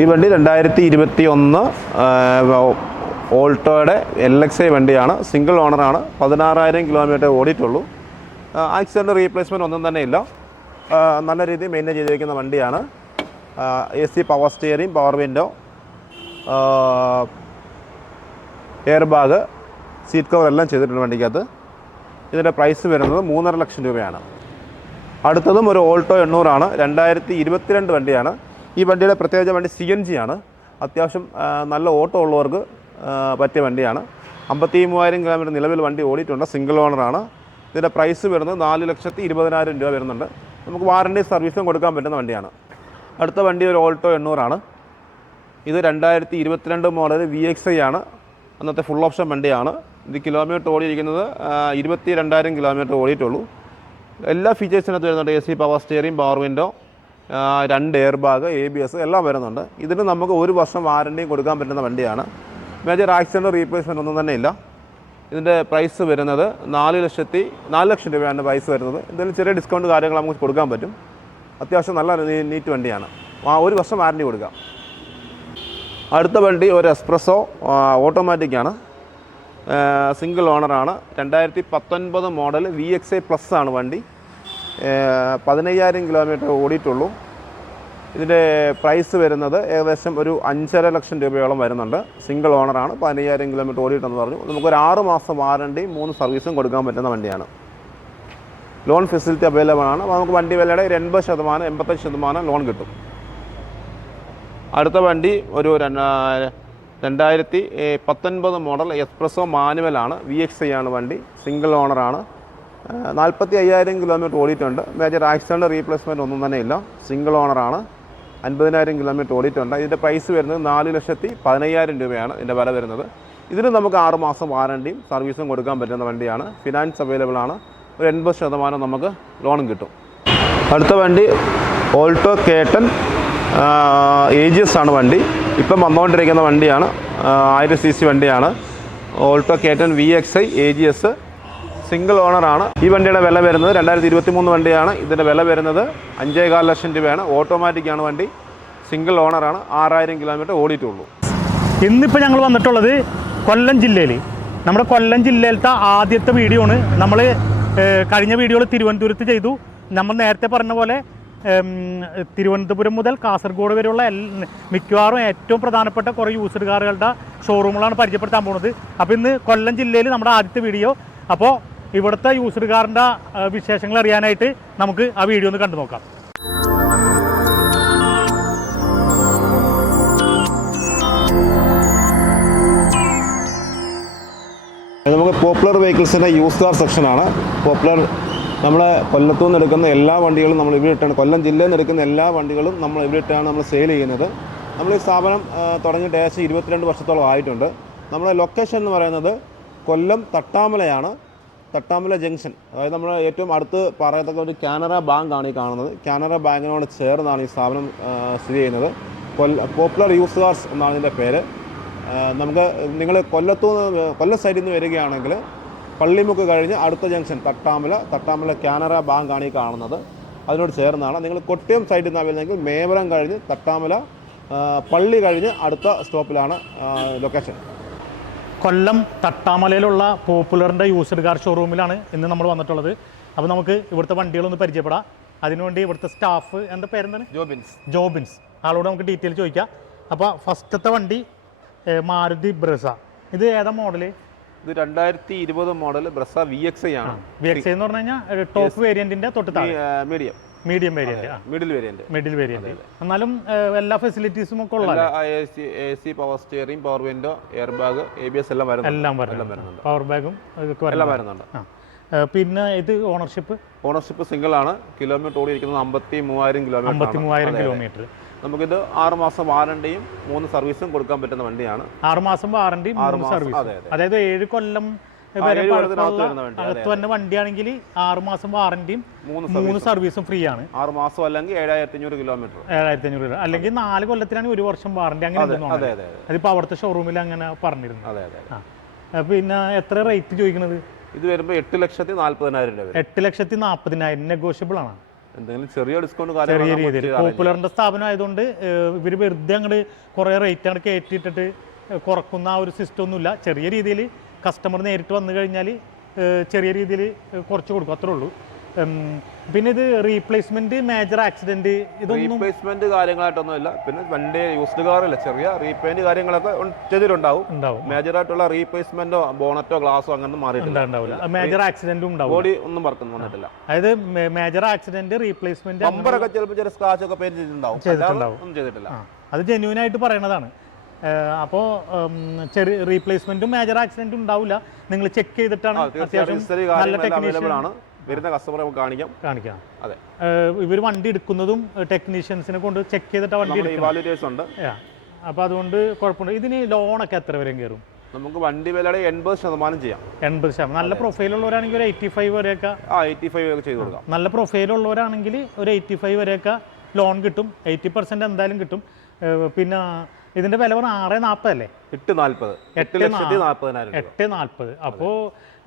ഈ വണ്ടി 2021 ഓൾട്ടോയുടെ LXI വണ്ടിയാണ്. സിംഗിൾ ഓണറാണ്. 16,000 കിലോമീറ്റർ ഓടിയിട്ടുള്ളൂ. ആക്സിഡൻറ്റ് റീപ്ലേസ്മെൻറ്റ് ഒന്നും തന്നെ ഇല്ല. നല്ല രീതിയിൽ മെയിൻറ്റെയിൻ ചെയ്തിരിക്കുന്ന വണ്ടിയാണ്. AC power steering, power window, air bag, seat cover എല്ലാം ചെയ്തിട്ടുണ്ട് വണ്ടിക്കകത്ത്. ഇതിൻ്റെ പ്രൈസ് വരുന്നത് 3.5 ലക്ഷം രൂപയാണ്. അടുത്തതും ഒരു ഓൾട്ടോ 800 ആണ്. 2022 വണ്ടിയാണ്. ഈ വണ്ടിയുടെ പ്രത്യേകിച്ച് വണ്ടി CNG ആണ്. അത്യാവശ്യം നല്ല ഓട്ടോ ഉള്ളവർക്ക് പറ്റിയ വണ്ടിയാണ്. 53,000 കിലോമീറ്റർ നിലവിൽ വണ്ടി ഓടിയിട്ടുണ്ട്. സിംഗിൾ ഓണറാണ്. ഇതിൻ്റെ പ്രൈസ് വരുന്നത് 4,20,000 രൂപ വരുന്നുണ്ട്. നമുക്ക് വാറണ്ടി സർവീസും കൊടുക്കാൻ പറ്റുന്ന വണ്ടിയാണ്. അടുത്ത വണ്ടി ഒരു ഓൾട്ടോ 800 ആണ്. ഇത് 2022 മോഡൽ VXI ആണ്. അന്നത്തെ ഫുൾ ഓപ്ഷൻ വണ്ടിയാണ്. ഇത് കിലോമീറ്റർ ഓടിയിരിക്കുന്നത് 22,000 കിലോമീറ്റർ ഓടിയിട്ടുള്ളൂ. എല്ലാ ഫീച്ചേഴ്സിനകത്ത് വരുന്നുണ്ട്. AC power steering, power window, 2 air bag, ABS എല്ലാം വരുന്നുണ്ട്. ഇതിന് നമുക്ക് 1 വർഷം വാറണ്ടിയും കൊടുക്കാൻ പറ്റുന്ന വണ്ടിയാണ്. മേജർ ആക്സിഡൻറ്റ് റീപ്ലേസ്മെൻറ്റ് ഒന്നും തന്നെ ഇല്ല. ഇതിൻ്റെ പ്രൈസ് വരുന്നത് 4 ലക്ഷം രൂപയാണ് പ്രൈസ് വരുന്നത്. എന്തെങ്കിലും ചെറിയ ഡിസ്കൗണ്ട് കാര്യങ്ങൾ നമുക്ക് കൊടുക്കാൻ പറ്റും. അത്യാവശ്യം നല്ല നീറ്റ് വണ്ടിയാണ്. 1 വർഷം വാറണ്ടി കൊടുക്കാം. അടുത്ത വണ്ടി ഒരു എക്സ്പ്രസോ ഓട്ടോമാറ്റിക്കാണ്. സിംഗിൾ ഓണറാണ്. 2019 മോഡൽ VXI പ്ലസ് ആണ് വണ്ടി. 15,000 കിലോമീറ്റർ ഓടിയിട്ടുള്ളൂ. ഇതിൻ്റെ പ്രൈസ് വരുന്നത് ഏകദേശം ഒരു 5.5 ലക്ഷം രൂപയോളം വരുന്നുണ്ട്. സിംഗിൾ ഓണറാണ്. 15,000 കിലോമീറ്റർ ഓടിയിട്ടെന്ന് പറഞ്ഞു. നമുക്കൊരു 6 മാസം വാറണ്ടി 3 സർവീസും കൊടുക്കാൻ പറ്റുന്ന വണ്ടിയാണ്. ലോൺ ഫെസിലിറ്റി അവൈലബിൾ ആണ്. നമുക്ക് വണ്ടി വിലയുടെ 80%, 85% ലോൺ കിട്ടും. അടുത്ത വണ്ടി ഒരു 2019 മോഡൽ എക്സ്പ്രസോ മാനുവലാണ്. VXI ആണ് വണ്ടി. സിംഗിൾ ഓണറാണ്. 45,000 കിലോമീറ്റർ ഓടിയിട്ടുണ്ട്. മേജർ ആക്സിഡൻറ്റ് റീപ്ലേസ്മെൻറ്റ് ഒന്നും തന്നെ ഇല്ല. സിംഗിൾ ഓണറാണ്. 50,000 കിലോമീറ്റർ ഓടിയിട്ടുണ്ട്. ഇതിൻ്റെ പ്രൈസ് വരുന്നത് 4,15,000 രൂപയാണ് ഇതിൻ്റെ വില വരുന്നത്. ഇതിന് നമുക്ക് 6 മാസം വാറണ്ടിയും സർവീസും കൊടുക്കാൻ പറ്റുന്ന വണ്ടിയാണ്. ഫിനാൻസ് അവൈലബിൾ ആണ്. ഒരു 80% നമുക്ക് ലോണും കിട്ടും. അടുത്ത വണ്ടി ഓൾട്ടോ K10 AGS ആണ് വണ്ടി. ഇപ്പം വന്നുകൊണ്ടിരിക്കുന്ന വണ്ടിയാണ്. 1000 cc വണ്ടിയാണ്. Alto K10 VXI AGS single ഓണറാണ്. ഈ വണ്ടിയുടെ വില വരുന്നത് 2023 വണ്ടിയാണ്. ഇതിൻ്റെ വില വരുന്നത് 5.25 ലക്ഷം രൂപയാണ്. ഓട്ടോമാറ്റിക്കാണ് വണ്ടി. സിംഗിൾ ഓണറാണ്. 6,000 കിലോമീറ്റർ ഓടിയിട്ടുള്ളൂ. ഇന്നിപ്പോൾ ഞങ്ങൾ വന്നിട്ടുള്ളത് കൊല്ലം ജില്ലയിൽ. നമ്മുടെ കൊല്ലം ജില്ലയിലത്തെ ആദ്യത്തെ വീഡിയോ ആണ്. നമ്മൾ കഴിഞ്ഞ വീഡിയോയിൽ തിരുവനന്തപുരത്ത് ചെയ്തു. നമ്മൾ നേരത്തെ പറഞ്ഞ പോലെ തിരുവനന്തപുരം മുതൽ കാസർഗോഡ് വരെയുള്ള മിക്കവാറും ഏറ്റവും പ്രധാനപ്പെട്ട കുറേ യൂസ്ഡ് കാറുകളുടെ ഷോറൂമുകളാണ് പരിചയപ്പെടുത്താൻ പോകുന്നത്. അപ്പോൾ ഇന്ന് കൊല്ലം ജില്ലയിൽ നമ്മുടെ ആദ്യത്തെ വീഡിയോ. അപ്പോൾ ഇവിടുത്തെ യൂസ്ഡ് കാറിൻ്റെ വിശേഷങ്ങൾ അറിയാനായിട്ട് നമുക്ക് ആ വീഡിയോ ഒന്ന് കണ്ടു നോക്കാം. നമുക്ക് പോപ്പുലർ വെഹിക്കിൾസിൻ്റെ യൂസ് കാർ സെക്ഷനാണ്. പോപ്പുലർ നമ്മളെ കൊല്ലത്തു നിന്ന് എടുക്കുന്ന എല്ലാ വണ്ടികളും നമ്മൾ ഇവിടെ ഇട്ടാണ്. കൊല്ലം ജില്ലയിൽ നിന്ന് എടുക്കുന്ന എല്ലാ വണ്ടികളും നമ്മൾ ഇവിടെ ഇട്ടാണ് നമ്മൾ സെയിൽ ചെയ്യുന്നത്. നമ്മൾ ഈ സ്ഥാപനം തുടങ്ങിയിട്ട് ഏകദേശം 22 വർഷത്തോളം ആയിട്ടുണ്ട്. നമ്മുടെ ലൊക്കേഷൻ എന്ന് പറയുന്നത് കൊല്ലം തട്ടാമലയാണ്. തട്ടാമല ജംഗ്ഷൻ, അതായത് നമ്മൾ ഏറ്റവും അടുത്ത് പറയത്തക്ക ഒരു കാനറ ബാങ്കാണ് ഈ കാണുന്നത്. കാനറ ബാങ്കിനോട് ചേർന്നാണ് ഈ സ്ഥാപനം സ്ഥിതി ചെയ്യുന്നത്. പോപ്പുലർ യൂസ് കാർസ് എന്നാണ് ഇതിൻ്റെ പേര്. നമുക്ക് നിങ്ങൾ കൊല്ലം സൈഡിൽ നിന്ന് വരികയാണെങ്കിൽ പള്ളിമുക്ക് കഴിഞ്ഞ് അടുത്ത ജംഗ്ഷൻ തട്ടാമല കാനറ ബാങ്കാണ് ഈ കാണുന്നത്. അതിനോട് ചേർന്നാണ്. നിങ്ങൾ കൊട്ടയം സൈഡിൽ നിന്ന് വരുന്നെങ്കിൽ മേവരം കഴിഞ്ഞ് തട്ടാമല പള്ളി കഴിഞ്ഞ് അടുത്ത സ്റ്റോപ്പിലാണ് ലൊക്കേഷൻ. കൊല്ലം തട്ടാമലയിലുള്ള പോപ്പുലറിൻ്റെ യൂസ്ഡ് കാർ ഷോറൂമിലാണ് ഇന്ന് നമ്മൾ വന്നിട്ടുള്ളത്. അപ്പോൾ നമുക്ക് ഇവിടുത്തെ വണ്ടികളൊന്ന് പരിചയപ്പെടാം. അതിനുവേണ്ടി ഇവിടുത്തെ സ്റ്റാഫ്, എന്താ പേരെന്താണ്? ജോബിൻസ്. ആളോട് നമുക്ക് ഡീറ്റെയിൽ ചോദിക്കാം. അപ്പോൾ ഫസ്റ്റത്തെ വണ്ടി മാരുതി ബ്രസ. ഇത് ഏതാ മോഡല്? ഇത് 2020 മോഡൽ ബ്രസ VXI ആണ്. VXI എന്ന് പറഞ്ഞു കഴിഞ്ഞാൽ ടോപ്പ് വേരിയന്റിന്റെ തൊട്ട് മീഡിയം വേരിയന്റ്, മിഡിൽ വേരിയന്റ്. എന്നാലും എല്ലാ ഫെസിലിറ്റീസും ഒക്കെ ഉള്ള AC power steering, power window, air bag, ABS എല്ലാം വരുന്നുണ്ട്. പവർ ബാഗും എല്ലാം വരുന്നുണ്ട്. പിന്നെ ഇത് ഓണർഷിപ്പ് സിംഗിൾ ആണ്. കിലോമീറ്റർ ഓടിയിരിക്കുന്നത് 53,000 കിലോമീറ്റർ. നമുക്കിത് 6 മാസം വാറണ്ടിയും 3 സർവീസും കൊടുക്കാൻ പറ്റുന്ന വണ്ടിയാണ്. 6 മാസം വാറണ്ടി, 3 സർവീസ്. അതായത് 7 കൊല്ലം അകത്ത് തന്നെ വണ്ടിയാണെങ്കിൽ 6 മാസം വാറണ്ടിയും 3 സർവീസും ഫ്രീ ആണ്. 6 മാസം അല്ലെങ്കിൽ 7,500 കിലോമീറ്റർ. അല്ലെങ്കിൽ 4 കൊല്ലത്തിനാണ് 1 വർഷം വാറണ്ടി. അങ്ങനെ അതിപ്പോ അവിടുത്തെ ഷോറൂമിൽ അങ്ങനെ പറഞ്ഞിരുന്നു. പിന്നെ എത്ര റേറ്റ് ചോദിക്കുന്നത്? ഇത് വരുമ്പോൾ 8,40,000 രൂപ. 8,40,000 നെഗോഷ്യബിൾ ആണ്. എന്തെങ്കിലും ചെറിയ ഡിസ്കൗണ്ട് ചെറിയ രീതിയിൽ പോപ്പുലറിന്റെ സ്ഥാപനം ആയതുകൊണ്ട് ഇവർ വെറുതെ അങ്ങോട്ട് കുറേ റേറ്റ് അങ്ങോട്ട് കയറ്റിയിട്ടിട്ട് കുറക്കുന്ന ആ ഒരു സിസ്റ്റം ഒന്നുമില്ല. ചെറിയ രീതിയിൽ കസ്റ്റമർ നേരിട്ട് വന്നു കഴിഞ്ഞാൽ ചെറിയ രീതിയിൽ കുറച്ച് കൊടുക്കും, അത്രേ ഉള്ളൂ. പിന്നെ ഇത് റീപ്ലേസ്മെന്റ്, മേജർ ആക്സിഡന്റ്, ഇതൊന്നും റീപ്ലേസ്മെന്റ് കാര്യങ്ങളായിട്ടൊന്നുമില്ല. പിന്നെ വണ്ടി യൂസ്ഡ് കാറില്ല, ചെറിയ റീപെയിന്റ് കാര്യങ്ങളൊക്കെ ചെയ്തിട്ടുണ്ടാവും. മേജർ ആയിട്ടുള്ള റീപ്ലേസ്മെന്റോ ബോണറ്റോ ഗ്ലാസോ അങ്ങനെ മാറിയിട്ടുണ്ടാവില്ല. മേജർ ആക്സിഡന്റും ഉണ്ടാവും. ബോഡി ഒന്നും വർക്കൊന്നും വന്നിട്ടില്ല. അതായത് മേജർ ആക്സിഡന്റ്, റീപ്ലേസ്മെന്റ്, ബമ്പറൊക്കെ ചിലപ്പോൾ ചെറിയ സ്ക്രാച്ച് ഒക്കെ പെയിന്റ് ചെയ്തിട്ടുണ്ടാവും. ഒന്നും ചെയ്തിട്ടില്ല. അത് ജെന്യൂൻ ആയിട്ട് പറയണതാണ്. അപ്പോൾ ചെറിയ റീപ്ലേസ്മെന്റും മേജർ ആക്സിഡന്റും ഉണ്ടാവില്ല. നിങ്ങൾ ചെക്ക് ചെയ്തിട്ടാണ് അത്യാവശ്യം നല്ല ടെക്നീഷ്യൻ വരുന്ന കസ്റ്റമറെ കാണിക്കാം. അതെ, ഇവർ വണ്ടി എടുക്കുന്നതും ടെക്നീഷ്യൻസിനെ കൊണ്ട് ചെക്ക് ചെയ്തിട്ട് വണ്ടി ഉണ്ട്. അപ്പോൾ അതുകൊണ്ട് കുഴപ്പമില്ല. ഇതിന് ലോണൊക്കെ എത്ര വരെ കയറും? നമുക്ക് വണ്ടി വിലയുടെ 80% ചെയ്യാം. 80%. നല്ല പ്രൊഫൈലുള്ളവരാണെങ്കിൽ ഒരു 85 വരെയൊക്കെ 85 ചെയ്ത് കൊടുക്കാം. നല്ല പ്രൊഫൈലുള്ളവരാണെങ്കിൽ ഒരു 85 വരെയൊക്കെ ലോൺ കിട്ടും. 80% എന്തായാലും കിട്ടും. പിന്നെ ഇതിന്റെ വില പറഞ്ഞാൽ 640 അല്ലേ? 840. അപ്പോൾ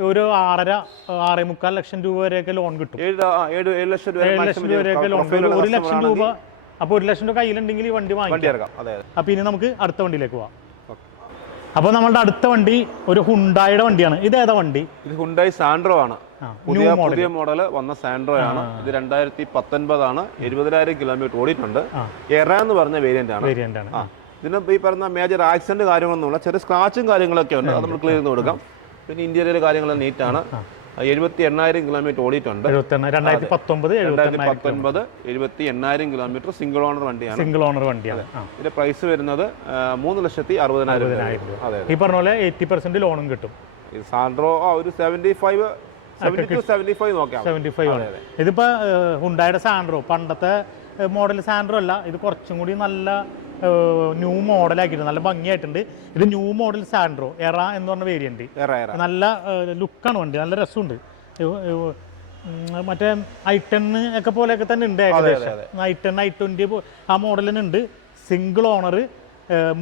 ഒരു 6.5-6.25 ലക്ഷം രൂപ വരെയൊക്കെ ലോൺ കിട്ടും. 7 ലക്ഷം വരെയൊക്കെ ലോൺ കിട്ടും. 1 ലക്ഷം രൂപ. അപ്പോൾ 1 ലക്ഷം രൂപ കയ്യിലുണ്ടെങ്കിൽ ഈ വണ്ടി വാങ്ങിക്കാം. അപ്പോൾ ഇനി നമുക്ക് അടുത്ത വണ്ടിയിലേക്ക് പോവാം. അപ്പോൾ നമ്മളുടെ അടുത്ത വണ്ടി ഒരു ഹുണ്ടായുടെ വണ്ടിയാണ്. ഇത് ഏതാ വണ്ടി? ഇത് ഹുണ്ടായി സാൻഡ്രോ ആണ്. പുതിയ മോഡൽ വന്ന സാൻഡ്രോ ആണ്. ഇത് 2019 ആണ്. 70,000 കിലോമീറ്റർ ഓടിയിട്ടുണ്ട്. എറ എന്ന് പറഞ്ഞ വേരിയന്റ് ആണ്. ഇതിന് ഈ പറഞ്ഞ മേജർ ആക്സിഡന്റ് കാര്യങ്ങളൊന്നുമില്ല. ചെറിയ സ്ക്രാച്ചും കാര്യങ്ങളൊക്കെ ഉണ്ട്, അത് നമ്മൾ ക്ലിയർ ചെയ്ത് കൊടുക്കാം. പിന്നെ ഇന്റീരിയർ കാര്യങ്ങൾ നീറ്റാണ്. 78,000 കിലോമീറ്റർ ഓടിയിട്ടുണ്ട്. 2019 78,000 കിലോമീറ്റർ സിംഗിൾ ഓണർ വണ്ടിയാണ്. ഇതിന്റെ പ്രൈസ് വരുന്നത് 3,60,000 രൂപ. ഈ പറഞ്ഞ പോലെ 80% ലോണും കിട്ടും. സാൻഡ്രോ ഒരു 75 നോക്കാം. 75 ഇതിപ്പോ ഹുണ്ടായുടെ സാൻഡ്രോ പണ്ടത്തെ മോഡൽ സാൻഡ്രോ അല്ല, ഇത് കുറച്ചും കൂടി നല്ല ന്യൂ മോഡലാക്കിയിട്ടുണ്ട്, നല്ല ഭംഗിയായിട്ടുണ്ട്. ഇത് ന്യൂ മോഡൽ സാൻഡ്രോ എറ എന്ന് പറഞ്ഞ വേരിയന്റ്. നല്ല ലുക്കാണ് വണ്ടി, നല്ല രസമുണ്ട്. മറ്റേ i10 ഒക്കെ പോലെയൊക്കെ തന്നെ ഉണ്ട് ഏകദേശം. i10 i20 ആ മോഡൽ തന്നെ ഉണ്ട്. സിംഗിൾ ഓണർ,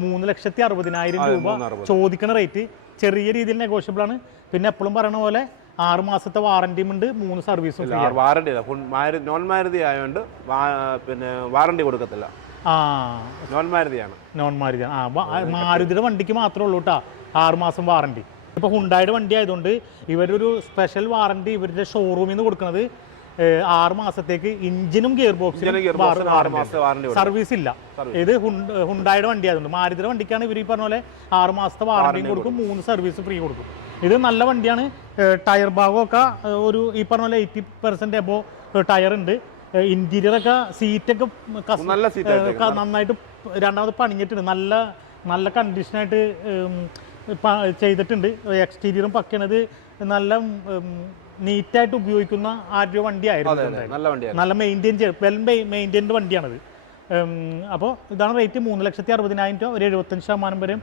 3,60,000 രൂപ ചോദിക്കുന്ന റേറ്റ്. ചെറിയ രീതിയിൽ നെഗോഷ്യബിൾ ആണ്. പിന്നെ എപ്പോഴും പറയണ പോലെ 6 മാസത്തെ വാറന്റിയും ഉണ്ട്, 3 സർവീസും. വാറന്റി നോൺ മാരുതി ആയതുകൊണ്ട് പിന്നെ വാറന്റി കൊടുക്കത്തില്ല. നോൺ മാരുതിയാണ്. മാരുതിയുടെ വണ്ടിക്ക് മാത്രമേ ഉള്ളൂ കേട്ടോ 6 മാസം വാറന്റി. ഇപ്പോൾ ഹുണ്ടായുടെ വണ്ടി ആയതുകൊണ്ട് ഇവരൊരു സ്പെഷ്യൽ വാറന്റി ഇവരുടെ ഷോറൂമിൽ നിന്ന് കൊടുക്കുന്നത് 6 മാസത്തേക്ക് ഇഞ്ചിനും ഗിയർ ബോക്സിനും സർവീസ് ഇല്ല. ഇത് ഹുണ്ടായുടെ വണ്ടി ആയതുകൊണ്ട്. മാരുതിയുടെ വണ്ടിക്കാണ് ഇവർ ഈ പറഞ്ഞ പോലെ 6 മാസത്തെ വാറന്റിയും കൊടുക്കും, 3 സർവീസ് ഫ്രീ കൊടുക്കും. ഇത് നല്ല വണ്ടിയാണ്. ടയർ ഭാഗമൊക്കെ ഒരു ഈ പറഞ്ഞ പോലെ 80% എബോ ടയർ ഉണ്ട്. ഇന്റീരിയറൊക്കെ സീറ്റൊക്കെ നന്നായിട്ട് രണ്ടാമത് പണിഞ്ഞിട്ടുണ്ട്. നല്ല കണ്ടീഷനായിട്ട് ചെയ്തിട്ടുണ്ട്. എക്സ്റ്റീരിയറും പക്കണത് നല്ല നീറ്റായിട്ട് ഉപയോഗിക്കുന്ന ആരുടെ വണ്ടിയായിരുന്നു. നല്ല വെൽ മെയിൻറ്റൈൻഡ് വണ്ടിയാണത്. അപ്പോൾ ഇതാണ് റേറ്റ്. 3,60,000 രൂപ. ഒരു 75% വരെ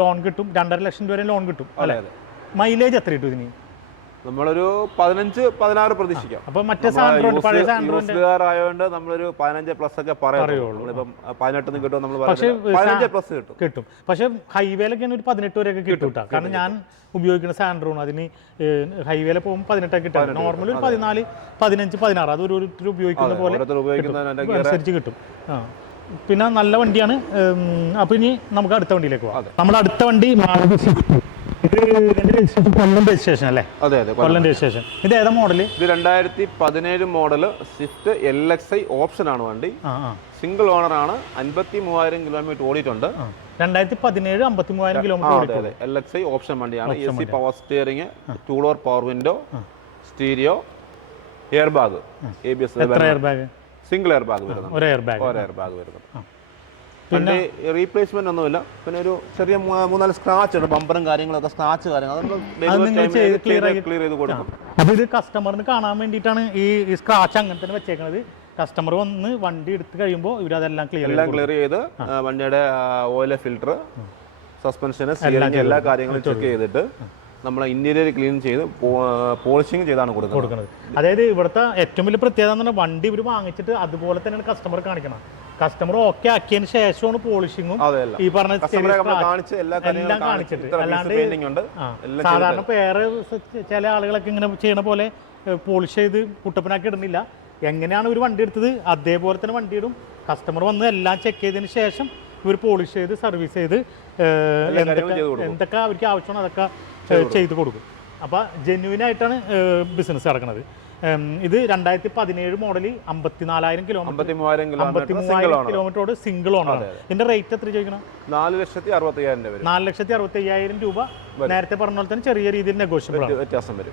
ലോൺ കിട്ടും. 2.5 ലക്ഷം രൂപ വരെ ലോൺ കിട്ടും. അല്ലേ? മൈലേജ് എത്ര കിട്ടും ഇതിന്? നമ്മളൊരു 15-16 പ്രതീക്ഷിക്കാം. അപ്പൊ മറ്റേ സാൻഡ്രോണ്ട് പഴയ സാൻഡ്രോണ്ട് ആയതുകൊണ്ട് നമ്മളൊരു 15+ ഒക്കെ പറയുള്ളൂ. 18 കിട്ടും, നമ്മൾ 15+ കിട്ടും. പക്ഷെ ഹൈവേയിലൊക്കെയാണ് ഒരു 18 വരെയൊക്കെ കിട്ടും. കാരണം ഞാൻ ഉപയോഗിക്കുന്ന സാൻഡ്രോണ് അതിന് ഹൈവേയിൽ പോകുമ്പോൾ 18 കിട്ടും. നോർമൽ ഒരു 14, 15, 16 അത് ഒരു ഉപയോഗിക്കുന്ന പോലെ അനുസരിച്ച് കിട്ടും. പിന്നെ നല്ല വണ്ടിയാണ്. അപ്പൊ ഇനി നമുക്ക് അടുത്ത വണ്ടിയിലേക്ക് പോകാം. നമ്മുടെ അടുത്ത വണ്ടി കൊല്ലം രജിസ്ട്രേഷൻ അല്ലേ? അതെ, കൊല്ലം രജിസ്ട്രേഷൻ. ഇത് ഏതാ മോഡല്? ഇത് 2017 മോഡല് സ്വിഫ്റ്റ് LXi ഓപ്ഷൻ ആണ് വണ്ടി. സിംഗിൾ ഓണർ ആണ്. 53,000 കിലോമീറ്റർ ഓടിയിട്ടുണ്ട്. 2017 53,000 കിലോമീറ്റർ. LXi ഓപ്ഷൻ വണ്ടിയാണ്. AC power steering, 2 door power window, stereo, air bag, ABS. Single air bag വരുന്നത്. ഒരു എയർ ബാഗ് വരുന്നത്. പിന്നെ റീപ്ലേസ്മെന്റ് ഒന്നുമില്ല. പിന്നെ ഒരു ചെറിയ 3-4 സ്ക്രാച്ച് ഉണ്ട്, ബമ്പറും കാര്യങ്ങളൊക്കെ സ്ക്രാച്ച് കാര്യങ്ങൾ ക്ലിയർ ചെയ്ത് കൊടുക്കും. അപ്പോൾ ഇത് കസ്റ്റമറിന് കാണാൻ വേണ്ടിയിട്ടാണ് ഈ സ്ക്രാച്ച് അങ്ങനെ തന്നെ വെച്ചേക്കുന്നത്. കസ്റ്റമർ വന്ന് വണ്ടി എടുത്ത് കഴിയുമ്പോൾ ഇവരതെല്ലാം ക്ലിയർ ചെയ്ത് വണ്ടിയുടെ ഓയിൽ ഫിൽറ്റർ, സസ്പെൻഷൻ, സ്റ്റിയറിംഗ് എല്ലാ കാര്യങ്ങളും ചെക്ക് ചെയ്തിട്ട് നമ്മൾ ഇന്റീരിയർ ക്ലീൻ ചെയ്ത് പോളിഷിംഗ് ചെയ്താണ് കൊടുക്കുന്നത്. അതായത് ഇവിടുത്തെ ഏറ്റവും വലിയ പ്രത്യേകത എന്ന് പറഞ്ഞാൽ വണ്ടി ഇവർ വാങ്ങിച്ചിട്ട് അതുപോലെ തന്നെയാണ് കസ്റ്റമർ കാണിക്കണം. കസ്റ്റമർ ഓക്കെ ആക്കിയതിന് ശേഷമാണ് പോളിഷിങ്ങും ഈ പറഞ്ഞ എല്ലാം കാണിച്ചിട്ട്. അല്ലാണ്ട് സാധാരണ വേറെ ചില ആളുകളൊക്കെ ഇങ്ങനെ ചെയ്യണ പോലെ പോളിഷ് ചെയ്ത് കുട്ടപ്പനാക്കി ഇടുന്നില്ല. എങ്ങനെയാണ് ഒരു വണ്ടി എടുത്തത് അതേപോലെ തന്നെ വണ്ടി ഇടും. കസ്റ്റമർ വന്ന് എല്ലാം ചെക്ക് ചെയ്തതിന് ശേഷം ഇവർ പോളിഷ് ചെയ്ത് സർവീസ് ചെയ്ത് എന്തൊക്കെ അവർക്ക് ആവശ്യമാണ് അതൊക്കെ ചെയ്ത് കൊടുക്കും. അപ്പോൾ ജെന്യൂനായിട്ടാണ് ബിസിനസ് നടക്കുന്നത്. ഇത് 2017 മോഡൽ 54,000 കിലോമീറ്ററോട് സിംഗിൾ ഓണർ. ഇതിന്റെ റേറ്റ് എത്ര ചോദിക്കണം? 4,65,000 രൂപ. നേരത്തെ പറഞ്ഞ പോലെ തന്നെ ചെറിയ രീതിയിൽ നെഗോഷ്യബിൾ ആണ്, വ്യത്യാസം വരും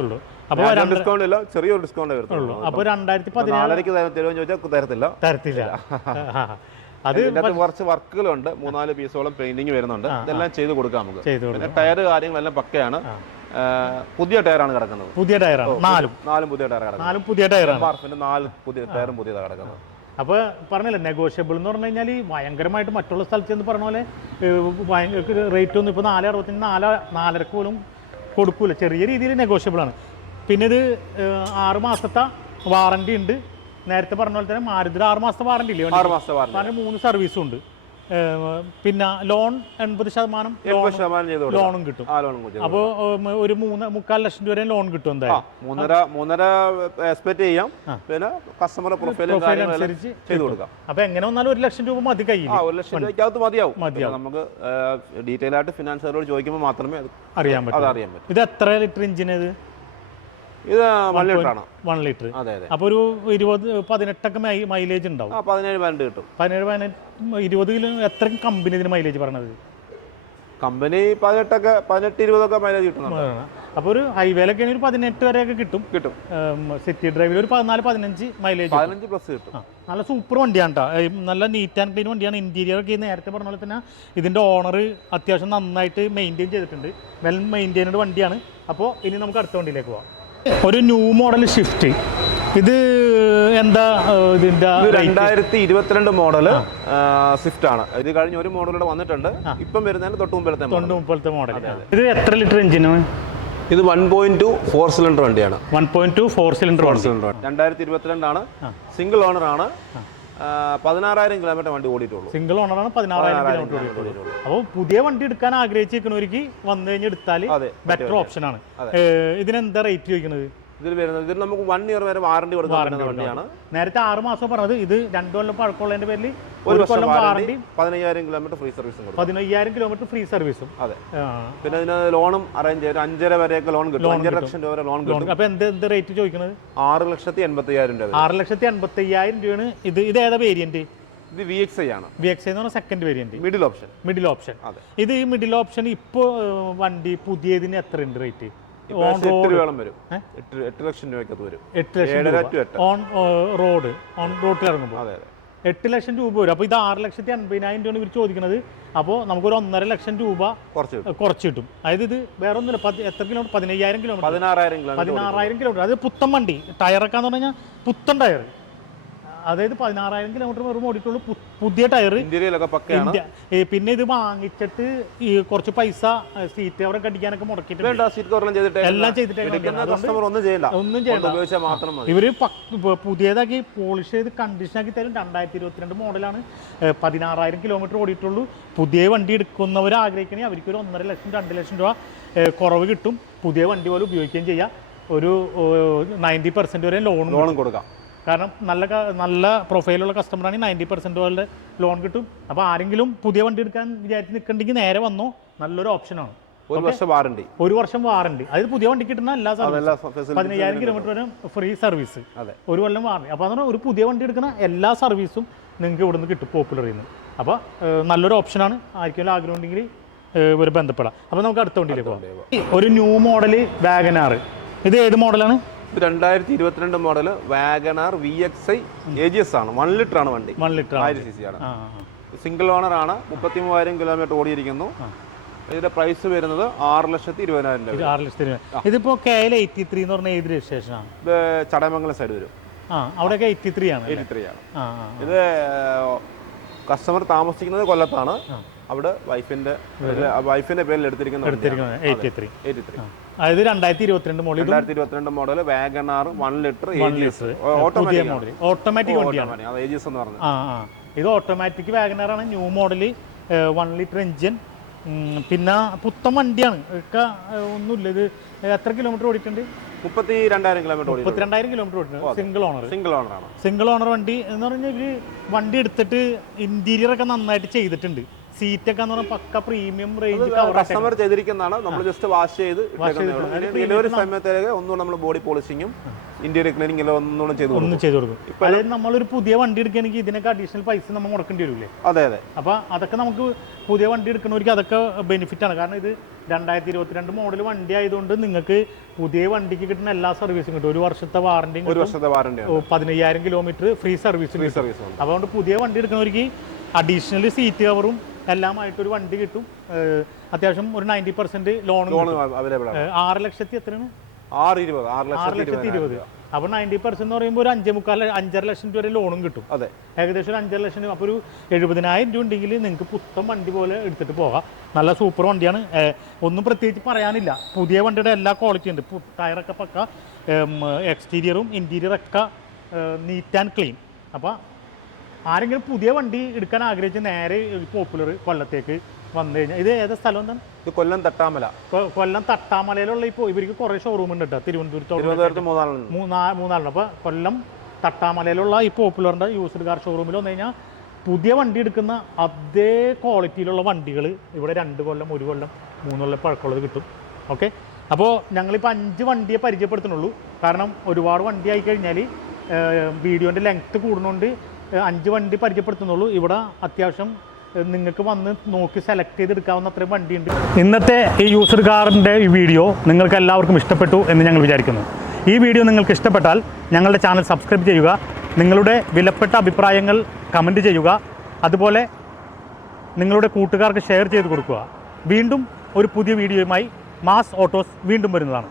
ഉള്ളൂ. അപ്പോൾ ഡിസ്കൗണ്ട് ഇല്ല, ചെറിയൊരു ഡിസ്കൗണ്ട് വരുന്നുള്ളൂ. അപ്പോൾ 2017 തരത്തില്ല. അത് കുറച്ച് വർക്കുകളുണ്ട്, 3-4 പീസോളം പെയിന്റിങ് വരുന്നുണ്ട്. ഇതെല്ലാം ചെയ്ത് കൊടുക്കാം നമുക്ക്. പിന്നെ ടയർ കാര്യങ്ങളെല്ലാം പക്കയാണ്. പുതിയ ടയറാണ് കിടക്കുന്നത്. പുതിയ ടയറാണ്. നാലും പുതിയ ടയർ കിടക്കുന്നത്. 4 പുതിയ ടയറാണ്. 4 പുതിയ ടയറും പുതിയതാണ് കിടക്കുന്നത്. അപ്പോൾ പറഞ്ഞില്ലേ നെഗോഷ്യബിൾ എന്ന് പറഞ്ഞു കഴിഞ്ഞാൽ ഭയങ്കരമായിട്ട് മറ്റുള്ള സ്ഥലത്ത് എന്ന് പറഞ്ഞ പോലെ റേറ്റ് ഒന്നും ഇപ്പോൾ 4,65 4.5 പോലും കൊടുക്കൂല. ചെറിയ രീതിയിൽ നെഗോഷ്യബിൾ ആണ്. പിന്നെ ഇത് 6 മാസത്തെ വാറണ്ടി ഉണ്ട്. നേരത്തെ പറഞ്ഞ പോലെ തന്നെ മാരുതിയുടെ 6 മാസത്തെ വാറണ്ടി ഇല്ലേ? 6 മാസത്തെ വാറണ്ടി. 3 സർവീസും ഉണ്ട്. പിന്നെ ലോൺ 80% ലോണും കിട്ടും. അപ്പോൾ ഒരു 3.25 ലക്ഷം രൂപ വരെ ലോൺ കിട്ടും. എന്തായാലും 3.5 എക്സ്പെക്ട് ചെയ്യാം. പിന്നെ കസ്റ്റമർ പ്രൊഫൈൽ അനുസരിച്ച് ചെയ്ത് കൊടുക്കാം. അപ്പോൾ എങ്ങനെ വന്നാലും 1 ലക്ഷം രൂപ മതി കയ്യിൽ. 1 ലക്ഷം രൂപയ്ക്കകത്ത് മതിയാവും. നമുക്ക് ഡീറ്റെയിൽ ആയിട്ട് ഫിനാൻസറോട് ചോദിക്കുമ്പോൾ മാത്രമേ അറിയാൻ പറ്റും. ഇത് എത്ര ലിറ്റർ എഞ്ചിൻ? ഇത് 1 ലിറ്ററാണ്. 1 ലിറ്റർ. അപ്പോൾ ഒരു 18 മൈലേജ് ഉണ്ടാവും. 17-18 കിട്ടും. 20 കിലോ. എത്ര കമ്പനി ഇതിന് മൈലേജ് പറഞ്ഞത്? കമ്പനി 18-20 മൈലേജ് കിട്ടും. അപ്പോൾ ഒരു ഹൈവേയിലൊക്കെ ഒരു 18 വരെയൊക്കെ കിട്ടും. സിറ്റി ഡ്രൈവിൽ ഒരു 14-15 മൈലേജ്, 15 പ്ലസ് കിട്ടും. നല്ല സൂപ്പർ വണ്ടിയാണ് കേട്ടോ. നല്ല നീറ്റ് ആൻഡ് ക്ലീൻ വണ്ടിയാണ്. ഇന്റീരിയർ ഒക്കെ നേരത്തെ പറഞ്ഞ പോലെ തന്നെ ഇതിന്റെ ഓണർ അത്യാവശ്യം നന്നായിട്ട് മെയിൻറ്റെയിൻ ചെയ്തിട്ടുണ്ട്. വെൽ മെയിൻറ്റെയിൻഡ് വണ്ടിയാണ്. അപ്പോൾ ഇനി നമുക്ക് അടുത്ത വണ്ടിയിലേക്ക് പോവാം. ഒരു ന്യൂ മോഡൽ ഷിഫ്റ്റ്. ഇത് എന്താ ഇതിന്റെ? 2022 മോഡല് സ്വിഫ്റ്റ് ആണ്. ഇത് കഴിഞ്ഞ ഒരു മോഡലൂടെ വന്നിട്ടുണ്ട്. ഇപ്പം വരുന്നതിന് തൊട്ട് മുമ്പത്തെ മോഡൽ. ഇത് എത്ര ലിറ്റർ എഞ്ചിനാണ്? ഇത് 1.2 4 സിലിണ്ടർ വണ്ടിയാണ്. 1.2 4 സിലിണ്ടർ 2022 ആണ്. സിംഗിൾ ഓണർ ആണ്. 16,000 കിലോമീറ്റർ വണ്ടി ഓടിയിട്ടുള്ളൂ. സിംഗിൾ ഓണറാണ്. 16,000 കിലോമീറ്റർ ഓടിയിട്ടുള്ളൂ. അപ്പോൾ പുതിയ വണ്ടി എടുക്കാൻ ആഗ്രഹിച്ചിരിക്കുന്നവർക്ക് വന്നു കഴിഞ്ഞ് എടുത്താൽ ബെറ്റർ ഓപ്ഷൻ ആണ്. ഇതിനെന്താ റേറ്റ് ചോദിക്കുന്നത്? ഇതിൽ നമുക്ക് 1 ഇയർ വരെ വാറണ്ടി കൊടുക്കുന്ന വണ്ടിയാണ്. നേരത്തെ 6 മാസം പറഞ്ഞത്. ഇത് 2 കൊല്ലം പഴക്കമുള്ളതിന്റെ പേരിൽ 1 കൊല്ലം വാറണ്ടി, 15,000 കിലോമീറ്റർ ഫ്രീ സർവീസും. 15,000 കിലോമീറ്റർ ഫ്രീ സർവീസും. അതെ. പിന്നെ ഇതിന് ലോണും അറേഞ്ച് ചെയ്ത് 5.5 വരെയൊക്കെ ലോൺ കിട്ടും. 5 ലക്ഷം രൂപ വരെ ലോൺ കിട്ടും. അപ്പോൾ എന്ത് റേറ്റ് ചോദിക്കുന്നത്? 6,85,000 രൂപ. 6,85,000 രൂപയാണ്. ഇത് ഏതാ വേരിയന്റ്? ഇത് VXI ആണ്. VXI എന്ന് പറഞ്ഞാൽ സെക്കൻഡ് വേരിയന്റ്, മിഡിൽ ഓപ്ഷൻ. ഇത് ഈ മിഡിൽ ഓപ്ഷൻ ഇപ്പോൾ വണ്ടി പുതിയതിന് എത്ര ഉണ്ട് റേറ്റ്? 8 രൂപയോളം വരും. 8 ലക്ഷം രൂപയ്ക്കകത്ത് വരും. 8 ലക്ഷം ഓൺ റോഡിൽ ഇറങ്ങുമ്പോൾ 8 ലക്ഷം രൂപ വരും. അപ്പോൾ ഇത് 6,80,000 രൂപയാണ് ഇവർ ചോദിക്കുന്നത്. അപ്പോൾ നമുക്കൊരു 1.5 ലക്ഷം രൂപ കുറച്ച് കിട്ടും. അതായത് ഇത് വേറെ ഒന്നുമില്ല. എത്ര കിലോമീറ്റർ? 16,000 കിലോമീറ്റർ. 16,000 കിലോമീറ്റർ. അത് പുത്തൻ വണ്ടി. ടയറൊക്കെ എന്ന് പറഞ്ഞാൽ പുത്തൻ ടയർ. അതായത് 16,000 കിലോമീറ്റർ വെറും ഓടിയിട്ടുള്ളൂ. പുതിയ ടയർ. പിന്നെ ഇത് വാങ്ങിച്ചിട്ട് ഈ കുറച്ച് പൈസ സീറ്റ് അവിടെ കടിക്കാനൊക്കെ മുടക്കിയിട്ട് എല്ലാം ചെയ്തിട്ട് ഒന്നും ചെയ്യണ്ട. ഇവര് പുതിയതാക്കി പോളിഷ് ചെയ്ത് കണ്ടീഷനാക്കി തരും. 2022 മോഡലാണ്. 16,000 കിലോമീറ്റർ ഓടിയിട്ടുള്ളൂ. പുതിയ വണ്ടി എടുക്കുന്നവർ ആഗ്രഹിക്കണേ അവർക്ക് ഒരു 1.5 ലക്ഷം 2 ലക്ഷം രൂപ കുറവ് കിട്ടും. പുതിയ വണ്ടി പോലെ ഉപയോഗിക്കുകയും ചെയ്യാം. ഒരു 90% വരെ ലോണും കൊടുക്കാം. കാരണം നല്ല പ്രൊഫൈലുള്ള കസ്റ്റമറാണെങ്കിൽ 90% പോലെ ലോൺ കിട്ടും. അപ്പോൾ ആരെങ്കിലും പുതിയ വണ്ടി എടുക്കാൻ വിചാരിച്ച് നിൽക്കണ്ടെങ്കിൽ നേരെ വന്നോ. നല്ലൊരു ഓപ്ഷനാണ്. 1 വർഷം വാറണ്ടി. 1 വർഷം വാറണ്ടി. അതായത് പുതിയ വണ്ടി കിട്ടുന്ന എല്ലാ സർവീസും 15,000 കിലോമീറ്റർ വരെ ഫ്രീ സർവീസ്. 1 കൊല്ലം വാറണ്ടി. അപ്പോൾ അതാണ് ഒരു പുതിയ വണ്ടി എടുക്കുന്ന എല്ലാ സർവീസും നിങ്ങൾക്ക് ഇവിടുന്ന് കിട്ടും പോപ്പുലറിൽ നിന്ന്. അപ്പോൾ നല്ലൊരു ഓപ്ഷനാണ്. ആർക്കെങ്കിലും ആഗ്രഹം ഉണ്ടെങ്കിൽ ഒരു ബന്ധപ്പെടാം. അപ്പോൾ നമുക്ക് അടുത്ത വണ്ടിയിലേക്ക് പോകാം. ഒരു ന്യൂ മോഡൽ വാഗനാർ. ഇത് ഏത് മോഡലാണ്? 2022 മോഡൽ വാഗനാർ VXI AGS ആണ്. 1 ലിറ്റർ ആണ് വണ്ടി. 1 ലിറ്റർ 1000 cc ആണ്. സിംഗിൾ ഓണർ ആണ്. 33,000 കിലോമീറ്റർ ഓടിയിരിക്കുന്നു. ഇതിന്റെ പ്രൈസ് വരുന്നത് 6,20,000 രൂപ. 6,20,000. ഇതിപ്പോ KL 83 എന്ന് പറഞ്ഞ ഏത് രജിസ്ട്രേഷനാണ്? ഇത് ചടയമംഗലം സൈഡ് വരും. അവിടെയൊക്കെ 83 ആണ്. ഇത് കസ്റ്റമർ താമസിക്കുന്നത് കൊല്ലത്താണ്. അവിടെ വൈഫിന്റെ പേരിൽ എടുത്തിരിക്കുന്ന 83. അതായത് 2022 മോഡൽ വാഗനാർ 1 ലിറ്റർ ഓട്ടോമാറ്റിക് വണ്ടിയാണ്. ഇത് ഓട്ടോമാറ്റിക് വാഗനാറാണ്. New model 1 litre engine. പിന്നെ പുത്തൻ വണ്ടിയാണ്. ഒക്കെ ഒന്നുമില്ല. ഇത് എത്ര കിലോമീറ്റർ ഓടിയിട്ടുണ്ട്? 32,000 കിലോമീറ്റർ ഓടി. 32,000 കിലോമീറ്റർ ഓടിയിട്ടുണ്ട്. Single owner. സിംഗിൾ ഓണർ വണ്ടി എന്ന് പറഞ്ഞാൽ ഇവര് വണ്ടി എടുത്തിട്ട് ഇന്റീരിയർ ഒക്കെ നന്നായിട്ട് ചെയ്തിട്ടുണ്ട്. സീറ്റൊക്കെ എന്ന് പറഞ്ഞാൽ പക്ക പ്രീമിയം റേഞ്ച് കസ്റ്റമർ ചെയ്തിരിക്കുന്നതാണ്. നമ്മൾ ജസ്റ്റ് വാഷ് ചെയ്ത് ഡെലിവറി സമയത്തേക്ക് ഒന്നുകൂടെ നമ്മൾ ബോഡി പോളിഷിങ്ങും ഇന്റീരിയർ ക്ലീനിങ് എല്ലാം ഒന്നും ചെയ്ത് കൊടുക്കും. അതായത് നമ്മളൊരു പുതിയ വണ്ടി എടുക്കുകയാണെങ്കിൽ ഇതിനൊക്കെ അഡീഷണൽ പൈസ നമ്മൾ മുടക്കേണ്ടി വരില്ലേ? അതെ അതെ. അപ്പോൾ അതൊക്കെ നമുക്ക് പുതിയ വണ്ടി എടുക്കുന്നവർക്ക് അതൊക്കെ ബെനിഫിറ്റ് ആണ്. കാരണം ഇത് 2022 മോഡൽ വണ്ടി ആയതുകൊണ്ട് നിങ്ങൾക്ക് പുതിയ വണ്ടിക്ക് കിട്ടുന്ന എല്ലാ സർവീസും കിട്ടും. ഒരു വർഷത്തെ വാറണ്ടിയും 15,000 കിലോമീറ്റർ ഫ്രീ സർവീസ്. അതുകൊണ്ട് പുതിയ വണ്ടി എടുക്കുന്നവർക്ക് അഡീഷണൽ സീറ്റ് കവറും എല്ലാമായിട്ടൊരു വണ്ടി കിട്ടും. അത്യാവശ്യം ഒരു 90% ലോൺ അവൈലബിൾ ആണ്. 6 ലക്ഷത്തി എത്രയാണ്? 6,20,000. അപ്പോൾ 90% എന്ന് പറയുമ്പോൾ ഒരു 5.5 ലക്ഷം രൂപ വരെ ലോണും കിട്ടും. അതെ, ഏകദേശം ഒരു 5 ലക്ഷം രൂപ. അപ്പോൾ ഒരു 70,000 രൂപ ഉണ്ടെങ്കിൽ നിങ്ങൾക്ക് പുത്തൻ വണ്ടി പോലെ എടുത്തിട്ട് പോകാം. നല്ല സൂപ്പർ വണ്ടിയാണ്. ഒന്നും പ്രത്യേകിച്ച് പറയാനില്ല. പുതിയ വണ്ടിയുടെ എല്ലാ ക്വാളിറ്റി ഉണ്ട്. ടയറൊക്കെ പക്ക, എക്സ്റ്റീരിയറും ഇൻറ്റീരിയറൊക്കെ നീറ്റ് ആൻഡ് ക്ലീൻ. അപ്പോൾ ആരെങ്കിലും പുതിയ വണ്ടി എടുക്കാൻ ആഗ്രഹിച്ച് നേരെ പോപ്പുലർ കൊല്ലത്തേക്ക് വന്നു കഴിഞ്ഞാൽ, ഇത് ഏതാ സ്ഥലം എന്താണ്? ഇത് കൊല്ലം തട്ടാമല. കൊല്ലം തട്ടാമലയിലുള്ള ഇപ്പോൾ ഇവർക്ക് കുറേ ഷോറൂം ഉണ്ട് കേട്ടോ. തിരുവനന്തപുരത്ത് മൂന്നാളുണ്ട്. അപ്പോൾ കൊല്ലം തട്ടാമലയിലുള്ള ഈ പോപ്പുലറിൻ്റെ യൂസ്ഡ് കാർ ഷോറൂമിൽ വന്നു കഴിഞ്ഞാൽ പുതിയ വണ്ടി എടുക്കുന്ന അതേ ക്വാളിറ്റിയിലുള്ള വണ്ടികൾ ഇവിടെ 2 കൊല്ലം, 1 കൊല്ലം, 3 കൊല്ലം പഴക്കമുള്ളത് കിട്ടും. ഓക്കെ, അപ്പോൾ ഞങ്ങളിപ്പോൾ 5 വണ്ടിയെ പരിചയപ്പെടുത്തുന്നുള്ളൂ. കാരണം ഒരുപാട് വണ്ടി ആയി കഴിഞ്ഞാൽ വീഡിയോൻ്റെ ലെങ്ത്ത് കൂടുന്നതുകൊണ്ട് 5 വണ്ടി പരിചയപ്പെടുത്തുന്നുള്ളൂ. ഇവിടെ അത്യാവശ്യം നിങ്ങൾക്ക് വന്ന് നോക്കി സെലക്ട് ചെയ്തെടുക്കാവുന്ന അത്രയും വണ്ടിയുണ്ട്. ഇന്നത്തെ ഈ യൂസർ കാറിൻ്റെ ഈ വീഡിയോ നിങ്ങൾക്ക് എല്ലാവർക്കും ഇഷ്ടപ്പെട്ടു എന്ന് ഞങ്ങൾ വിചാരിക്കുന്നു. ഈ വീഡിയോ നിങ്ങൾക്ക് ഇഷ്ടപ്പെട്ടാൽ ഞങ്ങളുടെ ചാനൽ സബ്സ്ക്രൈബ് ചെയ്യുക. നിങ്ങളുടെ വിലപ്പെട്ട അഭിപ്രായങ്ങൾ കമൻറ്റ് ചെയ്യുക. അതുപോലെ നിങ്ങളുടെ കൂട്ടുകാർക്ക് ഷെയർ ചെയ്ത് കൊടുക്കുക. വീണ്ടും ഒരു പുതിയ വീഡിയോയുമായി മാസ് ഓട്ടോസ് വീണ്ടും വരുന്നതാണ്.